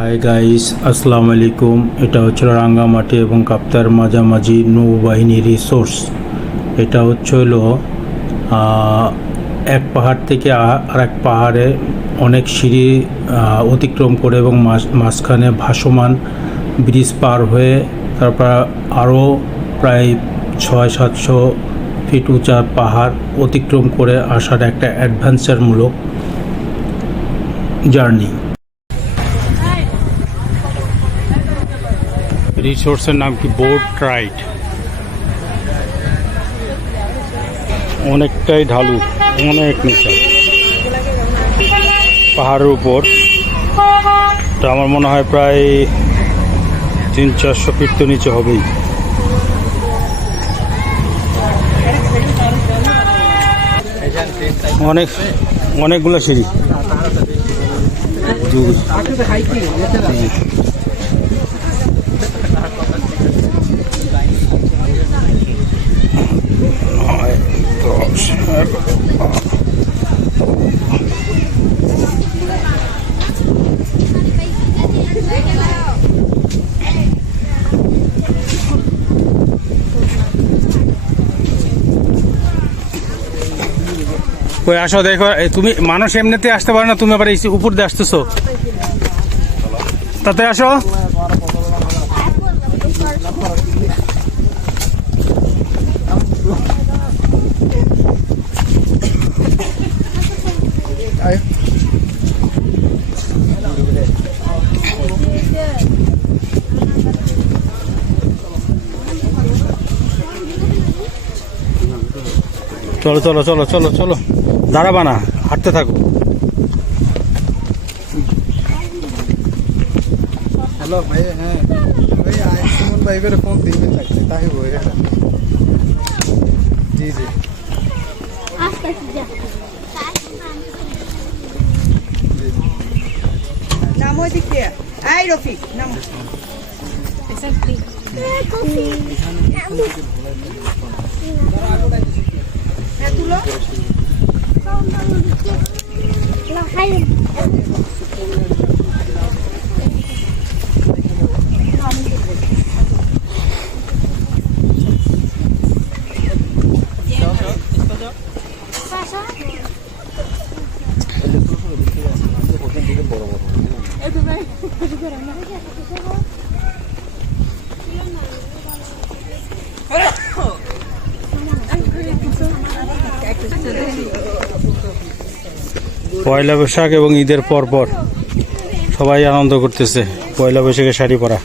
Hi guys, আসসালামু আলাইকুম। এটা হচ্ছে রাঙ্গামাটি এবং কাপ্তার মাঝামাঝি নৌবাহিনী রিসোর্স। এটা হলো এক পাহাড় থেকে আর এক পাহাড়ে অনেক সিঁড়ি অতিক্রম করে এবং মাঝখানে ভাসমান ব্রিজ পার হয়ে তারপর আরও প্রায় 600-700 ফিট উঁচা পাহাড় অতিক্রম করে আসার একটা অ্যাডভেঞ্চারমূলক জার্নি। রিসোর্সের নাম কি বোট রাইড। অনেকটাই ঢালু, অনেক নিচে পাহাড়ের উপর। তো আমার মনে হয় প্রায় 300-400 ফিট তো নিচে হবেই। অনেকগুলো সিঁড়ি। কই আসো, দেখো তুমি মানুষ এমনিতে আসতে পারো না, তুমি আবার এই উপর দিয়ে আসতেছো, তাতে আসো। চলো চলো চলো চলো চলো, দাঁড়াবা না, হাঁটতে থাকো। हेलो भाई, हैं भाई आए सुमन भाई मेरे फोन दी में सकते ताकि वो है जी जी आस्ते से जा नामो दिखे आई रफिक नाम एक्जेक्टली कॉफी है तू लो ला हाय পয়লা বৈশাখ এবং ঈদের পর পর সবাই আনন্দ করতেছে। পয়লা বৈশাখে শাড়ি পরা।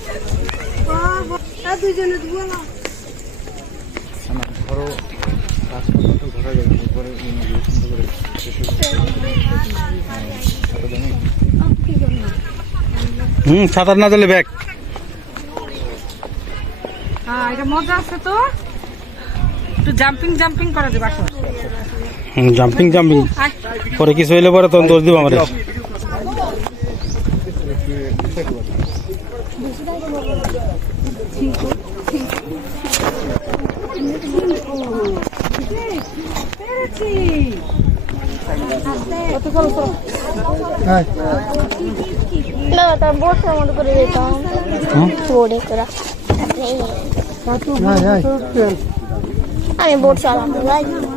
সাঁতার না দিলে ব্যাগ। হ্যাঁ এটা মজা আছে তো, একটু জাম্পিং জাম্পিং করা যাবে। আসো জাম্পিং জাম্পিং পরে কিছু হইলে পরে তখন দোষ দিব আমার। না তার বোটের মতো করে যেতাম, বোটে করে আমি বোট চালাবো।